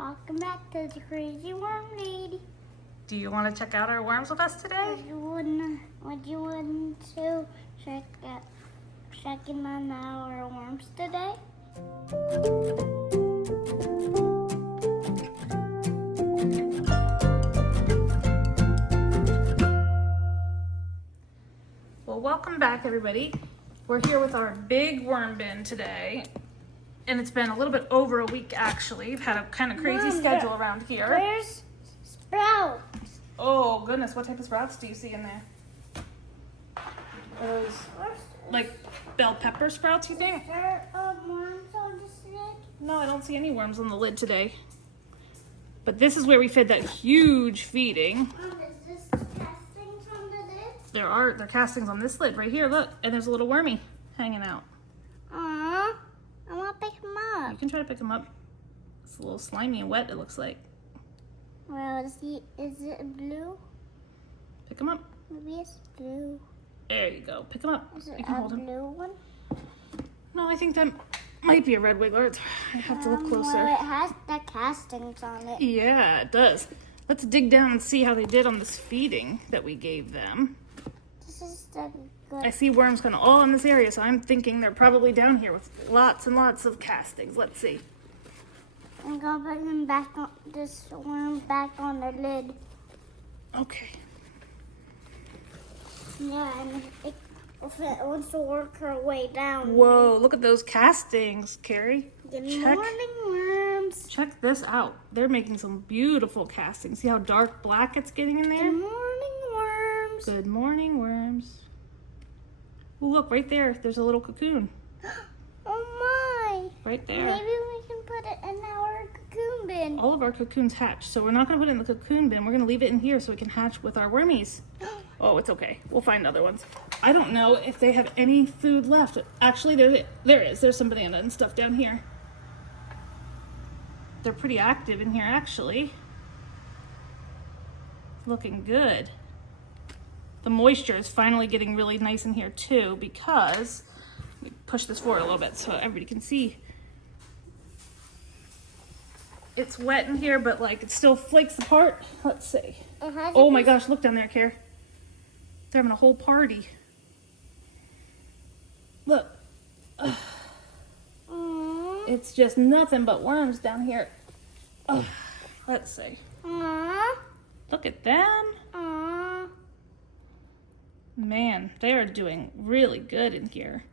Welcome back to the Crazy Worm Lady. Do you want to check out our worms with us today? Would you want to check in on our worms today? Well, welcome back, everybody. We're here with our big worm bin today. And it's been a little bit over a week, actually. We've had a kind of crazy schedule around here. Where's sprouts? Oh, goodness. What type of sprouts do you see in there? Are those like bell pepper sprouts, you think? Are there worms on this lid? No, I don't see any worms on the lid today. But this is where we fed that huge feeding. Is this the castings on the lid? They're castings on this lid right here. Look, and there's a little wormy hanging out. Aw, I want to pick them up. You can try to pick them up. It's a little slimy and wet, it looks like. Well, is it blue? Pick them up. Maybe it's blue. There you go. Pick them up. Is it You can a hold them. blue one? No, I think that might be a red wiggler. I have to look closer. Well, it has the castings on it. Yeah, it does. Let's dig down and see how they did on this feeding that we gave them. This is the good. I see worms kind of all in this area, so I'm thinking they're probably down here with lots and lots of castings. Let's see. I'm gonna put him back on this worm back on the lid. Okay. Yeah, and if it wants to work her way down. Whoa, look at those castings, Carrie. Good Check. morning, worms. Check this out. They're making some beautiful castings. See how dark black it's getting in there? Good morning, worms. Good morning, worms. Oh, look, right there. There's a little cocoon. Oh my. Right there. Maybe we can put it in our cocoon bin. All of our cocoons hatch, so we're not going to put it in the cocoon bin. We're going to leave it in here so it can hatch with our wormies. Oh, it's okay. We'll find other ones. I don't know if they have any food left. Actually, there is. There's some banana and stuff down here. They're pretty active in here, actually. Looking good. The moisture is finally getting really nice in here, too, because... Let me push this forward a little bit so everybody can see. It's wet in here, but like it still flakes apart. Let's see. Oh my gosh, look down there, Care. They're having a whole party. Look. It's just nothing but worms down here. Let's see. Look at them. Man, they are doing really good in here.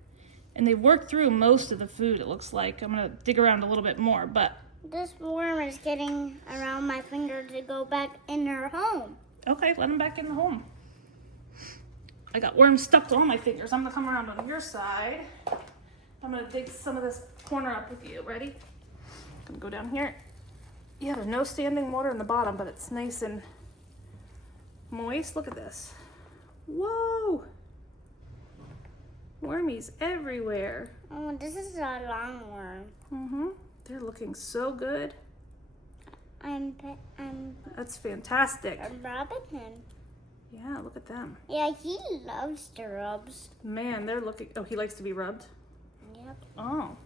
And they worked through most of the food, it looks like. I'm going to dig around a little bit more, but... This worm is getting around my finger to go back in her home. Okay, let them back in the home. I got worms stuck to all my fingers. I'm going to come around on your side. I'm going to dig some of this corner up with you. Ready? I'm going to go down here. Yeah, there's no standing water in the bottom, but it's nice and moist. Look at this. Whoa! Wormies everywhere. Oh, this is a long worm. They're looking so good. I'm That's fantastic. rubbing him. Yeah, look at them. Yeah, he loves the rubs. Man, they're looking... Oh, he likes to be rubbed? Yep. Oh.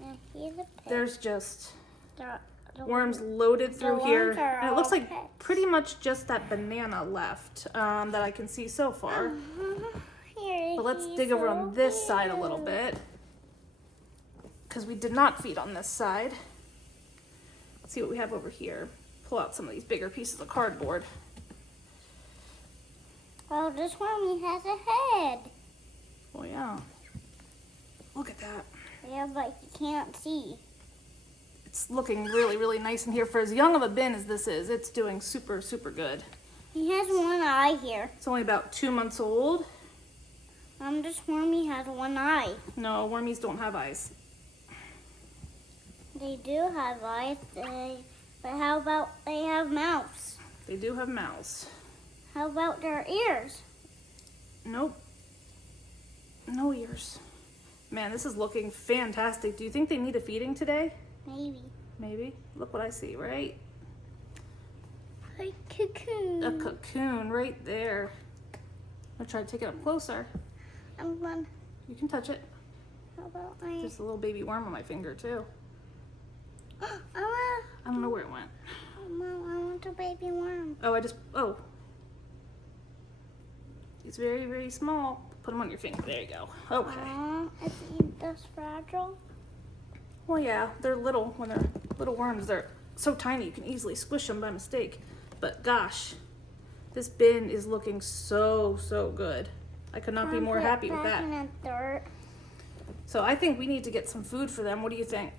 Yeah, he's a pet. There's just The worms loaded through worms here. are And it looks all like pets. pretty much just that banana left that I can see so far. Here, But let's he's dig over on this side a here. little bit. Because we did not feed on this side. Let's see what we have over here. Pull out some of these bigger pieces of cardboard. Oh, this wormy has a head. Oh yeah. Look at that. Yeah, but he can't see. It's looking really, really nice in here. For as young of a bin as this is, it's doing super, super good. He has one eye here. It's only about 2 months old. This wormy has one eye. No, wormies don't have eyes. They do have eyes, but how about they have mouths? They do have mouths. How about their ears? Nope. No ears. Man, this is looking fantastic. Do you think they need a feeding today? Maybe. Maybe. Look what I see, right? A cocoon. A cocoon right there. I'll try to take it up closer. I'm going. You can touch it. How about I? There's a little baby worm on my finger too. I don't know where it went. Mom, I want a baby worm. Oh. He's very, very small. Put him on your finger. There you go. Okay. Is he this fragile? Well, yeah, they're little. When they're little worms, they're so tiny you can easily squish them by mistake. But gosh, this bin is looking so, so good. I could not be more happy with that. In the dirt. So I think we need to get some food for them. What do you think?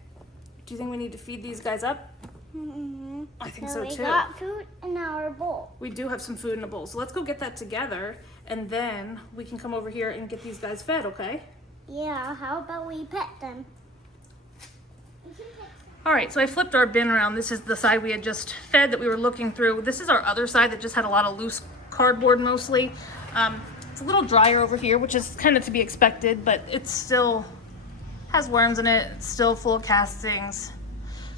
Do you think we need to feed these guys up? Mm-hmm. I think so too. We got food in our bowl. We do have some food in a bowl. So let's go get that together, and then we can come over here and get these guys fed, okay? Yeah, how about we pet them? All right, so I flipped our bin around. This is the side we had just fed that we were looking through. This is our other side that just had a lot of loose cardboard mostly. It's a little drier over here, which is kind of to be expected, but it still has worms in it. It's still full of castings.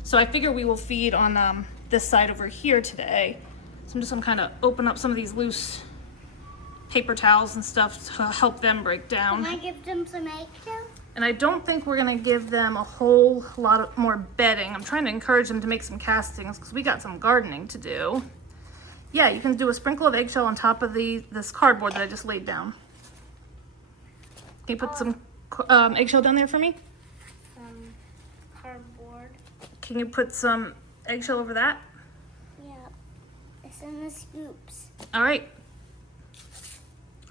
So I figure we will feed on this side over here today. So I'm just gonna kind of open up some of these loose paper towels and stuff to help them break down. Can I give them some eggshell? And I don't think we're gonna give them a whole lot of more bedding. I'm trying to encourage them to make some castings because we got some gardening to do. Yeah, you can do a sprinkle of eggshell on top of this cardboard that I just laid down. Can you put some eggshell down there for me? Cardboard. Can you put some eggshell over that? Yeah. It's in the scoops. All right.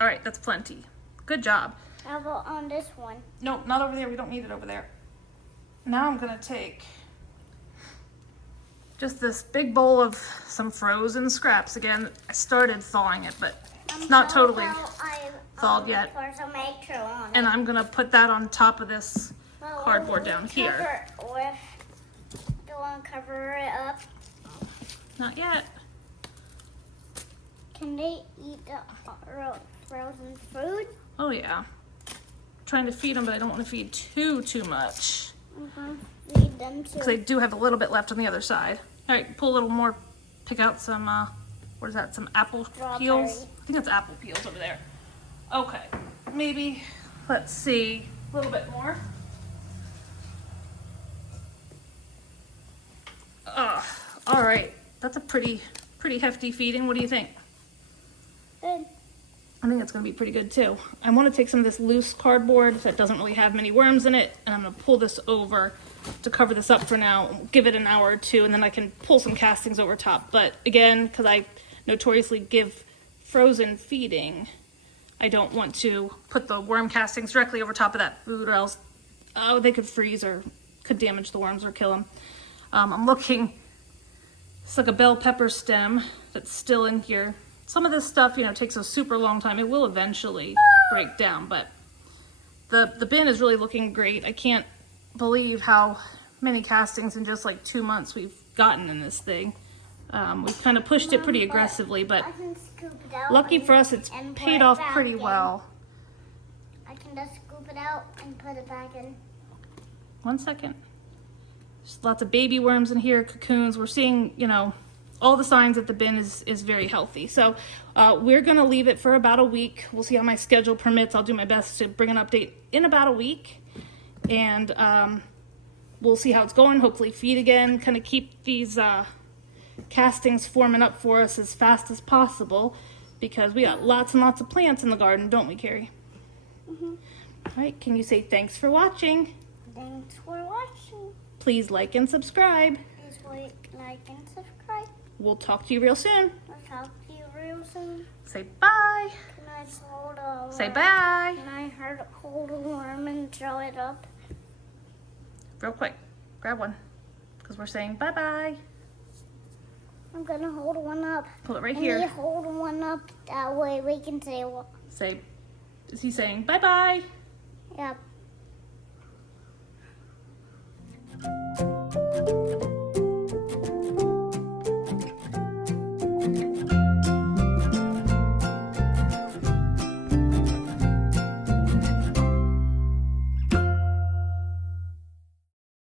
All right, that's plenty. Good job. How about on this one? No, not over there. We don't need it over there. Now I'm gonna take just this big bowl of some frozen scraps. Again, I started thawing it, but it's not totally thawed yet. Pour some eggshell on And I'm gonna put that on top of this cardboard down here. Cover it up. Not yet. Can they eat the frozen food? Oh yeah. Trying to feed them, but I don't want to feed too much. Feed them too. Because I do have a little bit left on the other side. All right, pull a little more. Pick out some, what is that, some apple peels? I think it's apple peels over there. Okay, maybe, let's see, a little bit more. All right, that's a pretty hefty feeding. What do you think? Good. I think it's gonna be pretty good too. I wanna take some of this loose cardboard that doesn't really have many worms in it, and I'm gonna pull this over to cover this up for now, give it an hour or two, and then I can pull some castings over top. But again, because I notoriously give frozen feeding, I don't want to put the worm castings directly over top of that food, or else they could freeze or could damage the worms or kill them. I'm looking, it's like a bell pepper stem that's still in here. Some of this stuff, you know, takes a super long time. It will eventually break down, but the bin is really looking great. I can't believe how many castings in just like 2 months we've gotten in this thing. We've kind of pushed it pretty aggressively, but I can scoop it out lucky for us, it's paid off pretty well. I can just scoop it out and put it back in. 1 second. There's lots of baby worms in here, cocoons. We're seeing, you know, all the signs that the bin is very healthy. So we're gonna leave it for about a week. We'll see how my schedule permits. I'll do my best to bring an update in about a week. And we'll see how it's going. Hopefully feed again, kind of keep these castings forming up for us as fast as possible, because we got lots and lots of plants in the garden, don't we, Carrie? Mm-hmm. All right, can you say thanks for watching? Thanks for watching. Please like and subscribe. Please like and subscribe. We'll talk to you real soon. I'll talk to you real soon. Say bye. Can I hold a worm? Say bye. Can I hold a worm and throw it up? Real quick, grab one, because we're saying bye-bye. I'm gonna hold one up. Pull it right Can here. we hold one up? That way we can say what? Say, is he saying bye-bye? Yep.